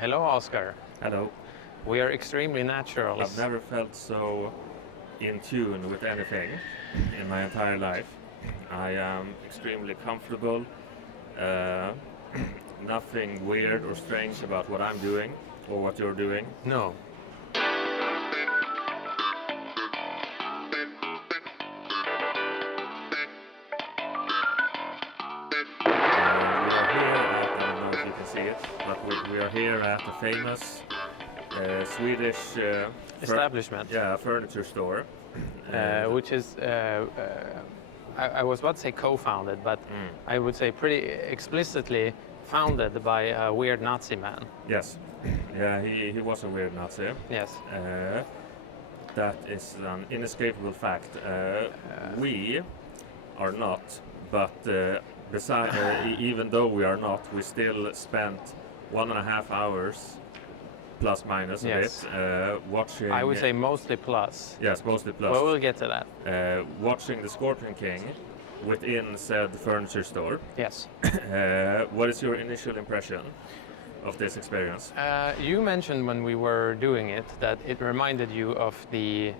Hello, Oskar. Hello. We are extremely natural. I've never felt so in tune with anything in my entire life. I am extremely comfortable. Uh, Nothing weird or strange about what I'm doing or what you're doing. No. We are here at the famous Swedish establishment. Furniture store. Which is, I was about to say co-founded, but I would say pretty explicitly founded by a weird Nazi man. Yes. Yeah, he was a weird Nazi. Yes. That is an inescapable fact. We are not, but even though we are not, we still spent 1.5 hours, plus minus a bit, watching. I would say mostly plus. Yes, mostly plus. Well, we'll get to that. Watching the Scorpion King within said furniture store. Yes. What is your initial impression of this experience? You mentioned when we were doing it that it reminded you of the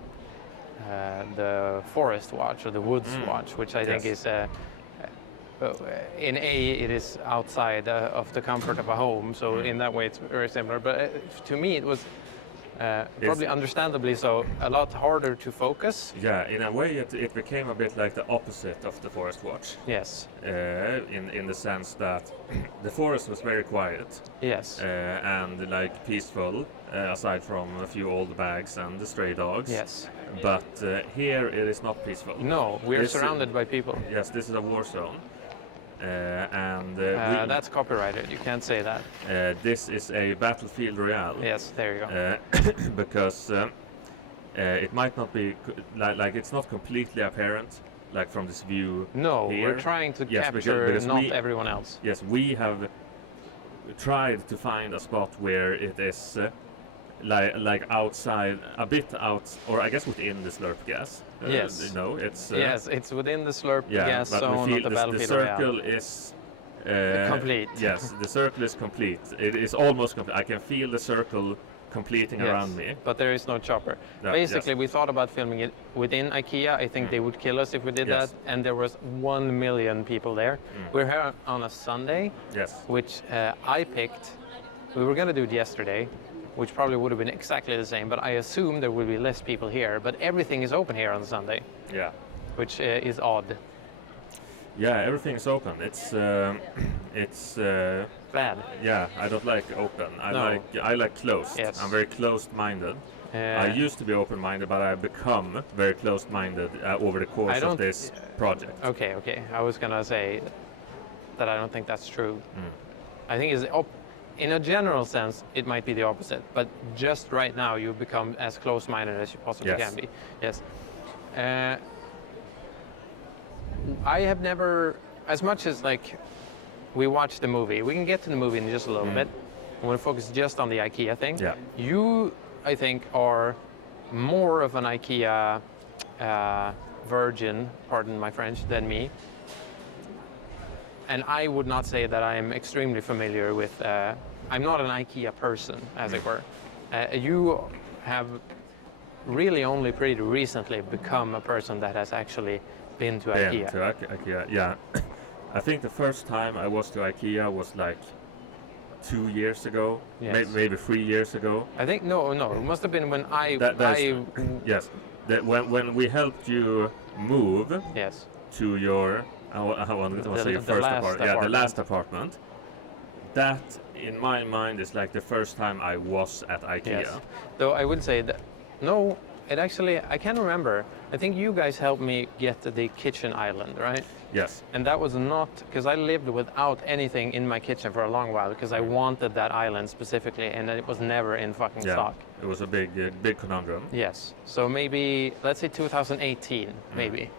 Forest Watch or the Woods Watch, which I think is. In it is outside of the comfort of a home, so in that way it's very similar. But to me, it was probably understandably so a lot harder to focus. Yeah, in a way, it became a bit like the opposite of the Forest Watch. Yes. In the sense that the forest was very quiet. Yes. And like peaceful, aside from a few old bags and the stray dogs. Yes. But here it is not peaceful. No, we are surrounded by people. Yes, this is a war zone. That's copyrighted. You can't say that. This is a battlefield royale. Yes, there you go. Because it might not be like it's not completely apparent, like from this view. No, here. we're trying to capture because not everyone else. Yes, we have tried to find a spot where it is like outside, a bit out, or I guess within the slurp gas. Yes. You know, it's yes, it's within the slurp gas zone of the battlefield. The circle is complete. Yes, the circle is complete. It is almost complete. I can feel the circle completing around me. But there is no chopper. Basically, we thought about filming it within IKEA. I think they would kill us if we did that. And there was 1 million people there. We're here on a Sunday, which I picked. We were going to do it yesterday, which probably would have been exactly the same, but I assume there will be less people here. But everything is open here on Sunday. Yeah. Which is odd. Yeah, everything is open. It's bad. Yeah, I don't like open. I like closed. Yes. I'm very closed-minded. I used to be open-minded, but I've become very closed-minded over the course of this project. Okay. I was gonna say that I don't think that's true. I think it's in a general sense, it might be the opposite, but just right now you've become as close-minded as you possibly can be. Yes. I have never, as much as like we watched the movie, we can get to the movie in just a little bit. I want to focus just on the IKEA thing. Yeah. You, I think, are more of an IKEA virgin, pardon my French, than me. And I would not say that I'm extremely familiar with, I'm not an IKEA person, as it were. You have really only pretty recently become a person that has actually been to IKEA. IKEA, yeah. I think the first time I was to IKEA was like 2 years ago, maybe 3 years ago. I think, no, it must have been when yes, when we helped you move to your, I want to say your first apartment. Yeah, the last apartment. That, in my mind, is like the first time I was at IKEA. Yes. Though I would say that, no, it actually, I can't remember. I think you guys helped me get the kitchen island, right? Yes. And that was not, because I lived without anything in my kitchen for a long while, because I wanted that island specifically, and it was never in fucking stock. It was a big conundrum. Yes. So maybe, let's say 2018, maybe.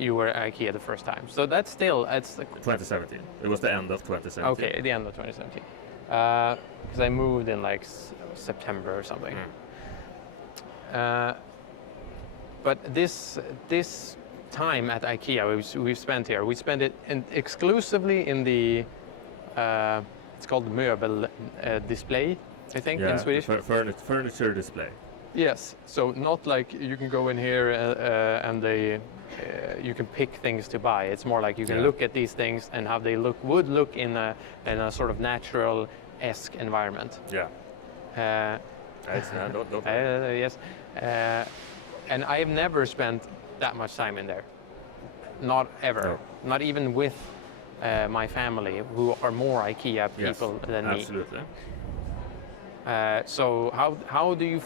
You were at IKEA the first time. So that's still, it's 2017. It was the end of 2017. Okay, the end of 2017. Because I moved in like September or something. But this time at IKEA we've spent here, we spent it exclusively in the it's called möbel display, I think, in Swedish. Furniture display. Yes, so not like you can go in here and you can pick things to buy. It's more like you can look at these things and how they would look in a sort of natural-esque environment. Yeah. Don't yes. And I have never spent that much time in there. Not ever. No. Not even with my family, who are more IKEA people than me. Absolutely. So how do you...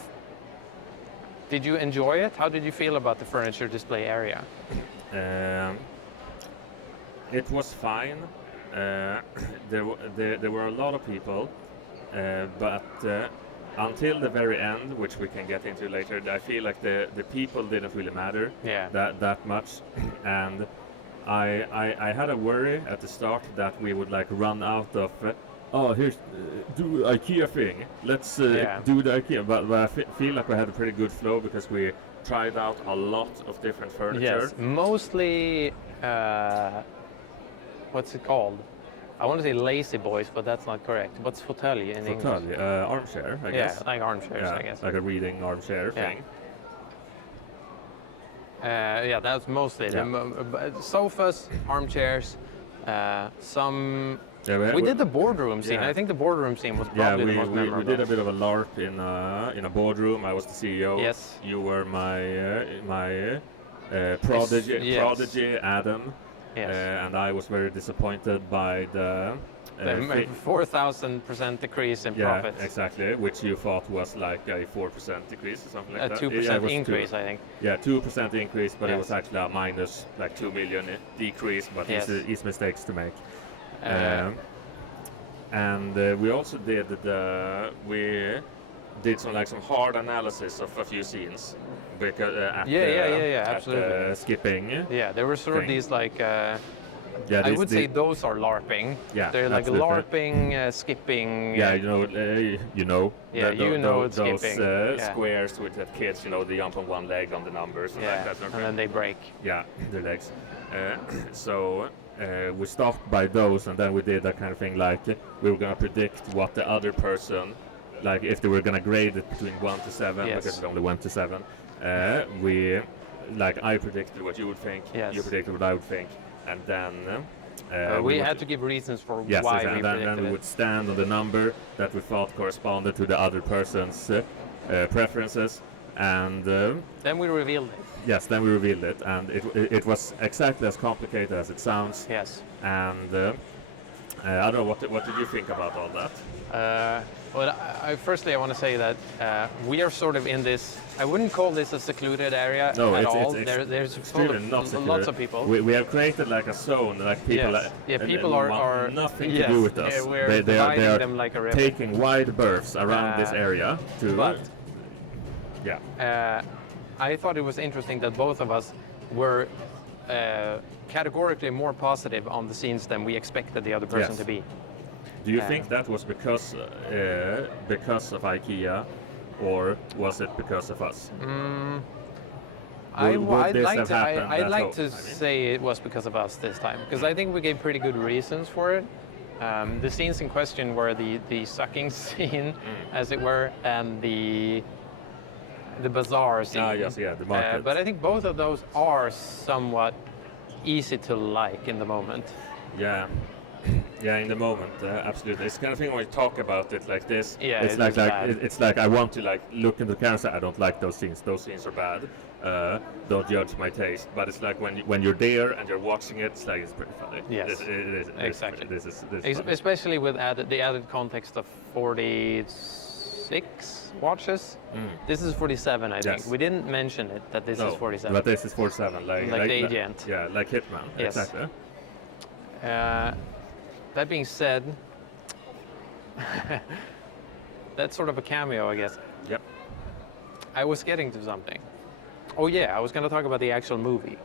Did you enjoy it? How did you feel about the furniture display area? It was fine. There were a lot of people, but until the very end, which we can get into later, I feel like the people didn't really matter that much, and I had a worry at the start that we would like run out of. Here's do IKEA thing. Let's do the IKEA. But I feel like we had a pretty good flow because we tried out a lot of different furniture. Yes, mostly. What's it called? I want to say lazy boys, but that's not correct. What's fauteuil in English? Armchair, I guess. Yeah, like armchairs, I guess. Like a reading armchair thing. That's mostly sofas, armchairs, some. Yeah, we did the boardroom scene. I think the boardroom scene was probably the most memorable. We did a bit of a LARP in a boardroom. I was the CEO. Yes. You were my prodigy, Adam. Yes. And I was very disappointed by the 4,000% decrease in profits. Yeah, exactly. Which you thought was like a 4% decrease or something like that. A 2% increase, I think. Yeah, 2% increase, but it was actually a minus like 2 million decrease. But it's mistakes to make. And we also did some hard analysis of a few scenes because absolutely. Skipping. Yeah, there were sort of these like. I would say those are LARPing. Yeah, they're like absolutely. LARPing, skipping. Yeah, those skipping. Squares with the kids, they jump on one leg on the numbers. And then they break. Yeah, their legs. So we stopped by those, and then we did that kind of thing like we were going to predict what the other person, like if they were going to grade it between 1 to 7, because it only went to 7. I predicted what you would think, you predicted what I would think, and then we had to give reasons for why we predicted then we would stand on the number that we thought corresponded to the other person's preferences, and then we revealed it. Yes, then we revealed it, and it was exactly as complicated as it sounds. Yes. And I don't know, what did you think about all that? Well, firstly, I want to say that we are sort of in this. I wouldn't call this a secluded area at all. There's lots of people. We have created like a zone, like people. People are nothing to do with us. They are them like a river. Taking wide berths around this area to. I thought it was interesting that both of us were categorically more positive on the scenes than we expected the other person to be. Do you think that was because of IKEA, or was it because of us? I'd like to say it was because of us this time, because I think we gave pretty good reasons for it. The scenes in question were the sucking scene, as it were, and the bazaar scene. The market. But I think both of those are somewhat easy to like in the moment. Yeah, in the moment, absolutely. It's the kind of thing when you talk about it like this. Yeah, it's like I want to like look in the camera and say I don't like those scenes. Those scenes are bad. Don't judge my taste. But it's like when you're there and you're watching it, it's like it's pretty funny. Yes, exactly. This is especially with the added context of 46 watches. This is 47, I think. We didn't mention it that this is 47. But this is 47, like the agent. Like Hitman. Yes. Exactly. That being said, that's sort of a cameo, I guess. Yep. I was getting to something. Oh yeah, I was going to talk about the actual movie.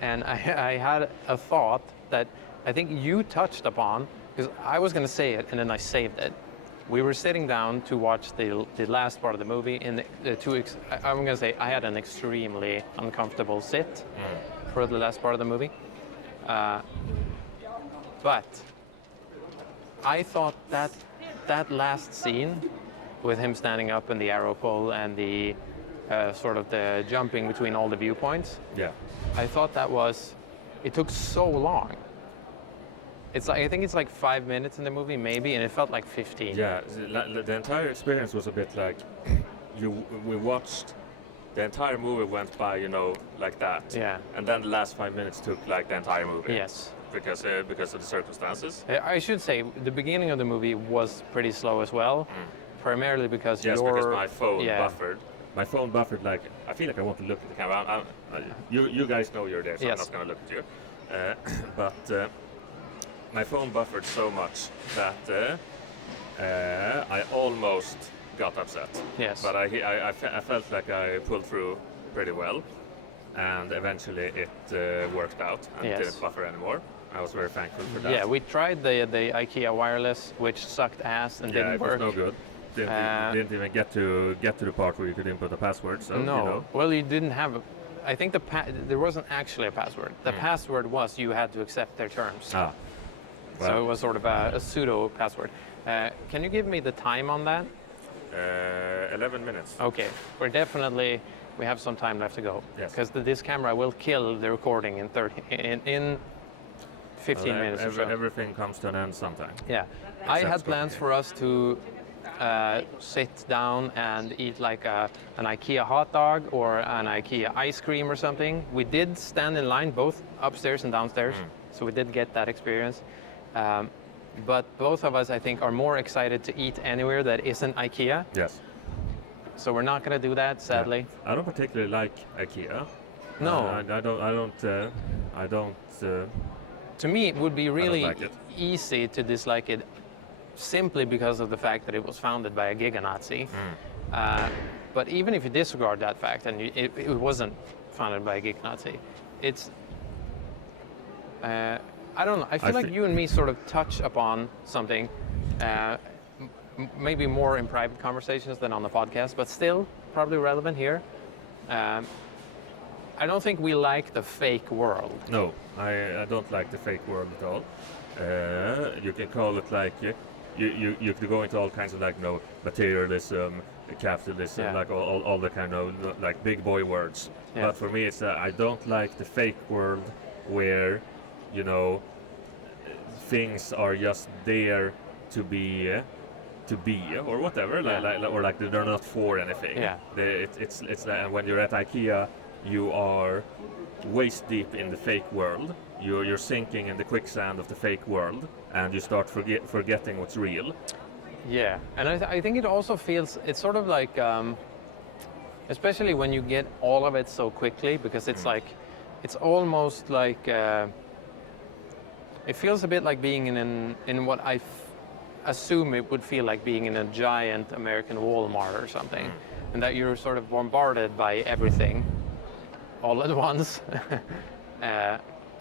And I had a thought that I think you touched upon, because I was going to say it and then I saved it. We were sitting down to watch the last part of the movie. I'm going to say I had an extremely uncomfortable sit for the last part of the movie. But I thought that last scene with him standing up in the arrow pole and the sort of the jumping between all the viewpoints. Yeah. I thought it took so long. I think it's like 5 minutes in the movie maybe, and it felt like 15. Yeah, the entire experience was a bit like we watched the entire movie went by, like that. Yeah. And then the last 5 minutes took like the entire movie. Yes. Because of the circumstances. I should say the beginning of the movie was pretty slow as well, primarily because because my phone buffered. My phone buffered like I feel like I want to look at the camera. You guys know you're there, so I'm not going to look at you. But my phone buffered so much that I almost got upset. Yes. But I felt like I pulled through pretty well, and eventually it worked out and didn't buffer anymore. I was very thankful for that. Yeah, we tried the IKEA wireless, which sucked ass and didn't work. Yeah, it was no good. Didn't even get to the part where you could input a password. So no, well, you didn't have. I think there wasn't actually a password. The password was you had to accept their terms. Ah. Well. So it was sort of a pseudo password. Can you give me the time on that? 11 minutes. Okay, we have some time left to go. Yes. Because this camera will kill the recording in 15 minutes or so. Everything comes to an end sometime. Yeah. I had plans for us to sit down and eat like an IKEA hot dog or an IKEA ice cream or something. We did stand in line both upstairs and downstairs, so we did get that experience. But both of us, I think, are more excited to eat anywhere that isn't IKEA. Yes. So we're not going to do that, sadly. Yeah. I don't particularly like IKEA. No. I don't. To me, it would be really like easy to dislike it simply because of the fact that it was founded by a giga-Nazi. But even if you disregard that fact, and it wasn't founded by a giga-Nazi, it's... I don't know. I feel like you and me sort of touch upon something, maybe more in private conversations than on the podcast, but still probably relevant here. I don't think we like the fake world. No, I don't like the fake world at all. You can call it like you could go into all kinds of materialism, capitalism, like all the kind of like big boy words. Yeah. But for me, it's I don't like the fake world where things are just there to be or whatever, or like they're not for anything. Yeah. It's when you're at IKEA, you are waist deep in the fake world. You're sinking in the quicksand of the fake world, and you start forgetting what's real. Yeah, and I think it also feels, it's sort of like, especially when you get all of it so quickly, because it's like, it's almost like, it feels a bit like being in what I assume it would feel like being in a giant American Walmart or something, and that you're sort of bombarded by everything all at once.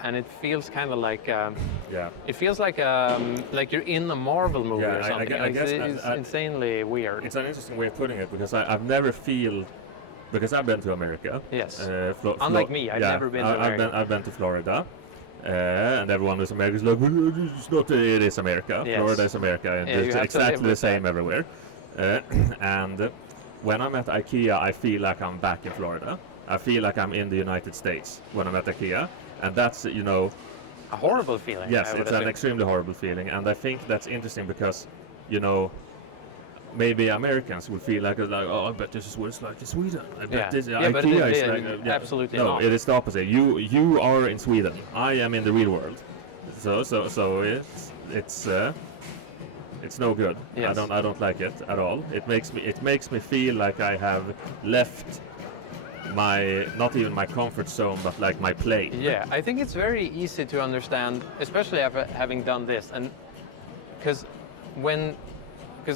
And it feels kind of like it feels like you're in a Marvel movie or something. I guess it's insanely weird. It's an interesting way of putting it, because I've never because I've been to America. Yes. Unlike me, I've never been to America. I've been to Florida. And everyone who's American is like, well, it's not. It is America. Yes. Florida is America, and it's exactly the same everywhere. And when I'm at IKEA, I feel like I'm back in Florida. I feel like I'm in the United States when I'm at IKEA, and that's a horrible feeling. Yes, it's an extremely horrible feeling, and I think that's interesting because maybe Americans will feel like, oh, I bet this is what it's like in Sweden. I bet this IKEA is like... absolutely no, not. It is the opposite. You are in Sweden. I am in the real world. So it's no good. Yes. I don't like it at all. It makes me feel like I have left not even my comfort zone, but like my plane. Yeah, I think it's very easy to understand, especially after having done this, and because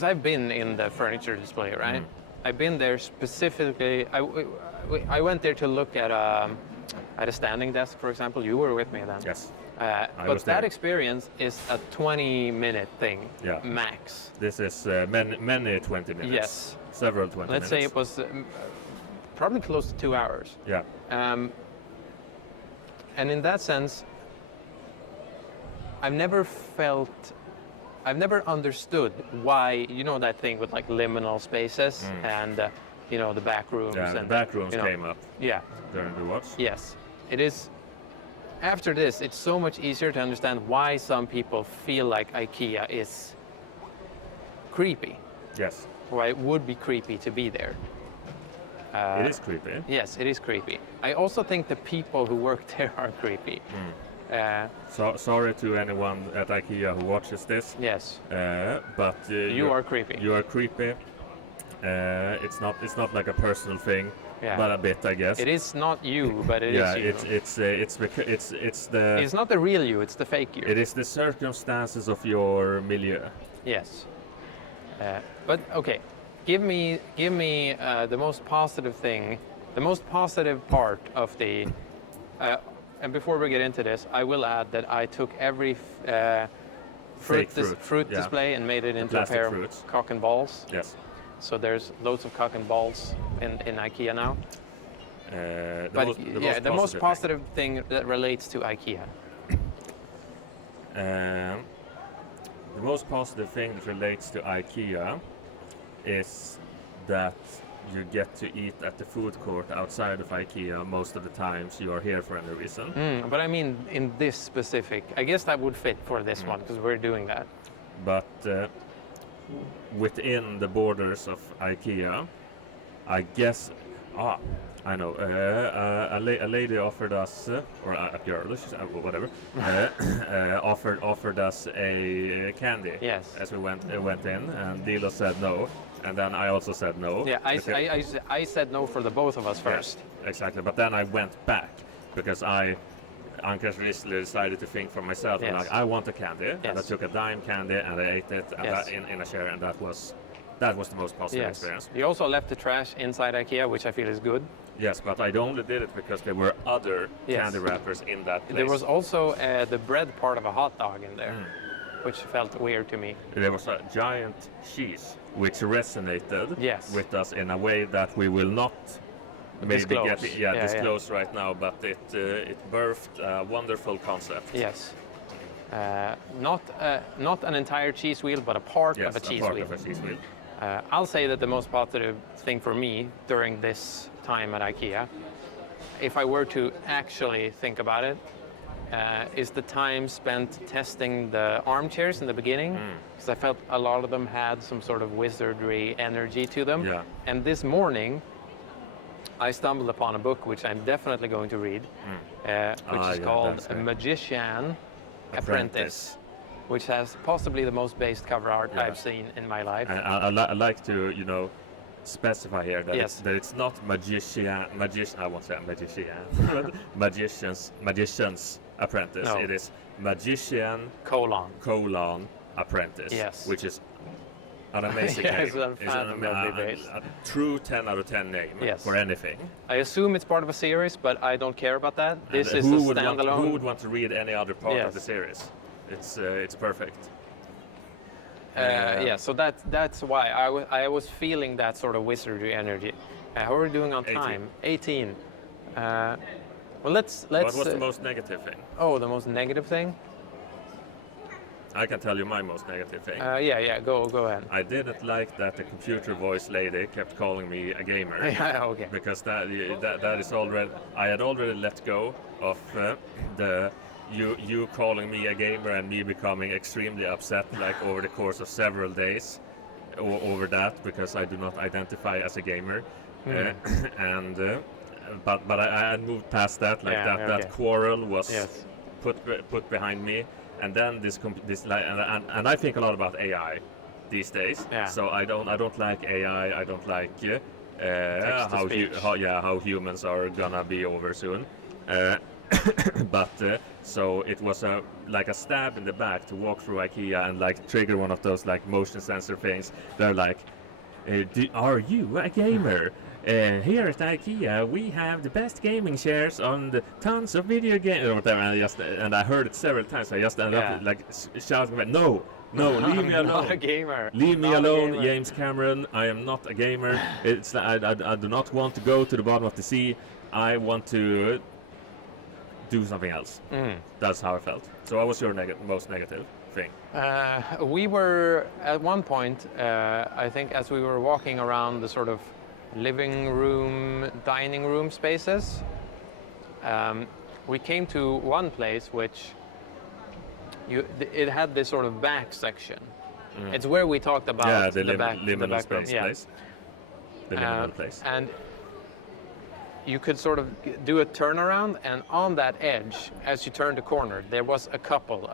I've been in the furniture display, right? I've been there specifically. I went there to look at a standing desk, for example. You were with me then. Yes. But that experience is a 20-minute thing, max. This is many 20 minutes. Yes. Several 20 minutes. Let's say it was probably close to 2 hours. Yeah. And in that sense, I've never felt I've never understood why, you know, that thing with like liminal spaces and you know, the back rooms. Yeah, and the back rooms you know, came up during the watch. Yes, it is. After this, it's so much easier to understand why some people feel like IKEA is creepy. Yes. Why it would be creepy to be there. It is creepy. Yes, it is creepy. I also think the people who work there are creepy. So sorry to anyone at IKEA who watches this. Yes. But you are creepy. You are creepy. It's not like a personal thing, but a bit, I guess. It is not you, but it is you. It's not the real you. It's the fake you. It is the circumstances of your milieu. Yes. But okay, give me the most positive thing, the most positive part of the. And before we get into this, I will add that I took every fruit display and made it into a pair of cock and balls. Yes. So there's loads of cock and balls in IKEA now. The most positive thing that relates to IKEA. The most positive thing that relates to IKEA is that you get to eat at the food court outside of IKEA most of the times you are here for any reason. But I mean, in this specific, I guess that would fit for this one because we're doing that. But within the borders of IKEA, I guess, I know, a lady offered us, or a girl, whatever, offered us a candy. Yes. As we went in, and Leeloo said no, and then I also said no. Yeah, I said no for the both of us first. Yeah, exactly, but then I went back because I unconsciously decided to think for myself. Yes. And like, I want a candy, Yes. and I took a dime candy and I ate it Yes. in a chair, and that was the most positive experience. You also left the trash inside IKEA, which I feel is good. Yes, but I only did it because there were other candy wrappers in that place. There was also the bread part of a hot dog in there, which felt weird to me. There was a giant cheese, which resonated with us in a way that we will not maybe disclose right now, but it birthed a wonderful concept. Yes. Not an entire cheese wheel, but a part of a cheese wheel. Of a cheese wheel. I'll say that the most positive thing for me during this time at IKEA, if I were to actually think about it, is the time spent testing the armchairs in the beginning, because I felt a lot of them had some sort of wizardry energy to them. Yeah. And this morning, I stumbled upon a book which I'm definitely going to read, which is called Magician Apprentice, which has possibly the most based cover art I've seen in my life. And I like to, specify here that, it's not magician. I won't say magician, but magician's apprentice. No. It is magician : apprentice. Yes. Which is an amazing name. It's a true 10 out of 10 name for anything. I assume it's part of a series, but I don't care about that. This is a standalone. Who would want to read any other part of the series? It's perfect. So that's why I was feeling that sort of wizardry energy. How are we doing on time? 18. Well, let's. What was the most negative thing? Oh, the most negative thing? I can tell you my most negative thing. Go ahead. I didn't like that the computer voice lady kept calling me a gamer. Okay. Because that is already. I had already let go of you calling me a gamer and me becoming extremely upset like over the course of several days over that, because I do not identify as a gamer. But I had moved past that, that quarrel was put behind me, and then this and I think a lot about AI these days. So I don't like AI. I don't like how humans are gonna be over soon. But so it was a stab in the back to walk through IKEA and trigger one of those motion sensor things. They're like, are you a gamer? Here at IKEA we have the best gaming chairs on the tons of video games or whatever. And I heard it several times. I just ended up shouting, no, leave me alone. Not a gamer. Leave me alone, James Cameron. I am not a gamer. I do not want to go to the bottom of the sea. I want to do something else. That's how I felt. So what was your most negative thing? We were at one point, I think, as we were walking around the sort of living room, dining room spaces, we came to one place which it had this sort of back section. It's where we talked about the back, liminal the back space place. The liminal place. And you could sort of do a turnaround, and on that edge, as you turned the corner, there was a couple,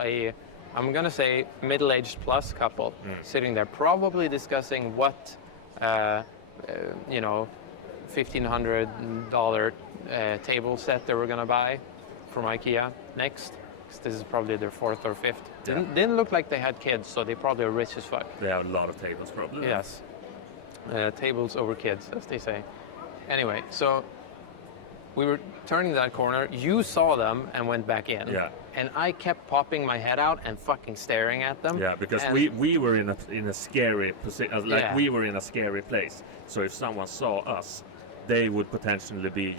I'm gonna say middle-aged plus couple, sitting there, probably discussing what, $1,500 table set they were gonna buy from IKEA next. This is probably their fourth or fifth. Didn't look like they had kids, so they probably are rich as fuck. They have a lot of tables, probably. Yes, tables over kids, as they say. Anyway, so we were turning that corner. You saw them and went back in. Yeah. And I kept popping my head out and fucking staring at them. Yeah, because we were in a scary position, we were in a scary place. So if someone saw us, they would potentially be,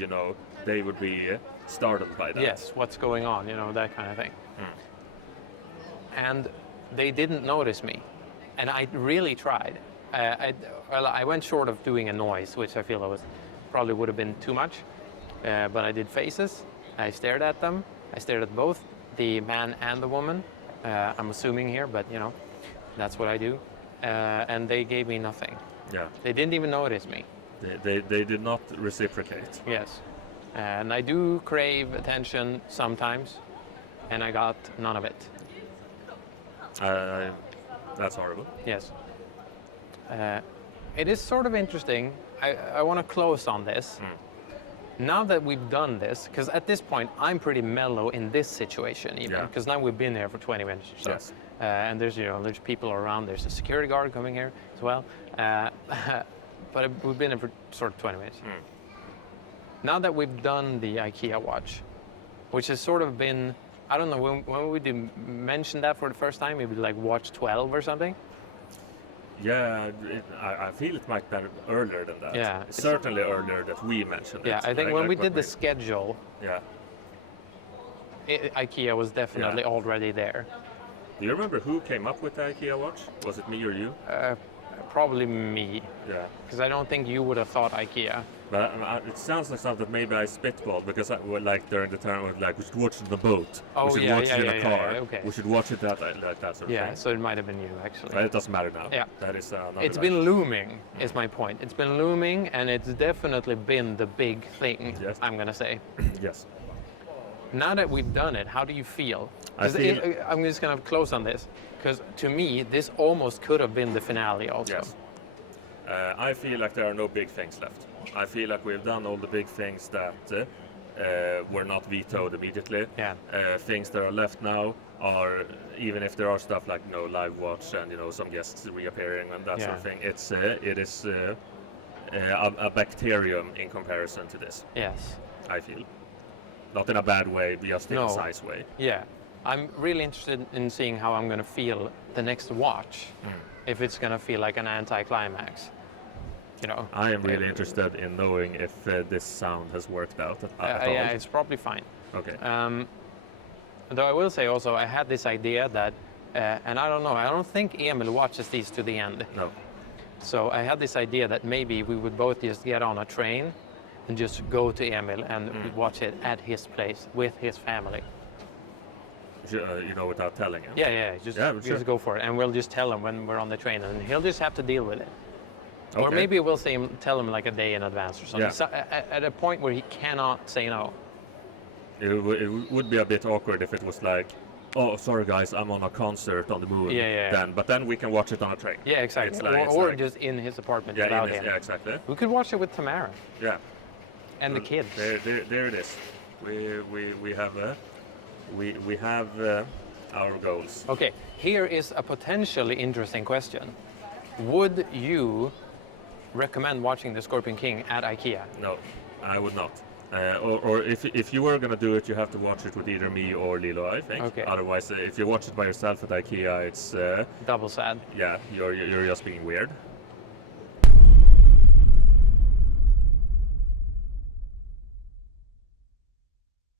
they would be startled by that. Yes, what's going on, that kind of thing. And they didn't notice me, and I really tried. I went short of doing a noise, which I feel probably would have been too much, but I did faces. I stared at them. I stared at both the man and the woman. I'm assuming here, but that's what I do. And they gave me nothing. Yeah. They didn't even notice me. They did not reciprocate. Yes. And I do crave attention sometimes, and I got none of it. That's horrible. Yes. It is sort of interesting. I want to close on this. Now that we've done this, because at this point I'm pretty mellow in this situation, even because now we've been here for 20 minutes or so. Yes. And there's people around. There's a security guard coming here as well. But we've been here for sort of 20 minutes. Now that we've done the IKEA watch, which has sort of been, I don't know, when we did mention that for the first time, maybe like watch 12 or something? Yeah, I feel it might be earlier than that. Yeah. Certainly earlier that we mentioned it. Yeah, I think when we did the schedule, IKEA was definitely already there. Do you remember who came up with the IKEA watch? Was it me or you? Probably me. Yeah. Because I don't think you would have thought IKEA. But it sounds like something that maybe I spitballed, because I would during the time we should watch it on the boat. Oh, we should watch it in a car. Yeah, okay. We should watch it like that sort of thing. Yeah, so it might have been you actually. But it doesn't matter now. Yeah. That is it's been looming, is my point. It's been looming, and it's definitely been the big thing, I'm going to say. Yes. Now that we've done it, how do you feel? I'm just going to close on this, because to me, this almost could have been the finale also. Yes. I feel like there are no big things left. I feel like we've done all the big things that were not vetoed immediately. Yeah. Things that are left now are, even if there are stuff like live watch and some guests reappearing and that sort of thing, it is a bacterium in comparison to this. Yes. I feel. Not in a bad way, but just in a size way. Yeah. I'm really interested in seeing how I'm going to feel the next watch. If it's going to feel like an anticlimax. I am really interested in knowing if this sound has worked out at all. Yeah, it's probably fine. Okay. Though I will say also, I had this idea that, and I don't know, I don't think Emil watches these to the end. No. So I had this idea that maybe we would both just get on a train and just go to Emil and watch it at his place with his family. Without telling him. Yeah, just go for it, and we'll just tell him when we're on the train, and he'll just have to deal with it. Okay. Or maybe we'll tell him like a day in advance or something. Yeah. So, at a point where he cannot say no. It would be a bit awkward if it was like, oh, sorry guys, I'm on a concert on the moon. Yeah. But then we can watch it on a train. Yeah, exactly. Or just in his apartment without him. Yeah, exactly. We could watch it with Tamara. Yeah. And the kids. There it is. We have our goals. Okay, here is a potentially interesting question. Would you recommend watching The Scorpion King at IKEA? No, I would not. Or if you were going to do it, you have to watch it with either me or Leeloo, I think. Okay. Otherwise, if you watch it by yourself at IKEA, it's... double sad. Yeah, you're just being weird.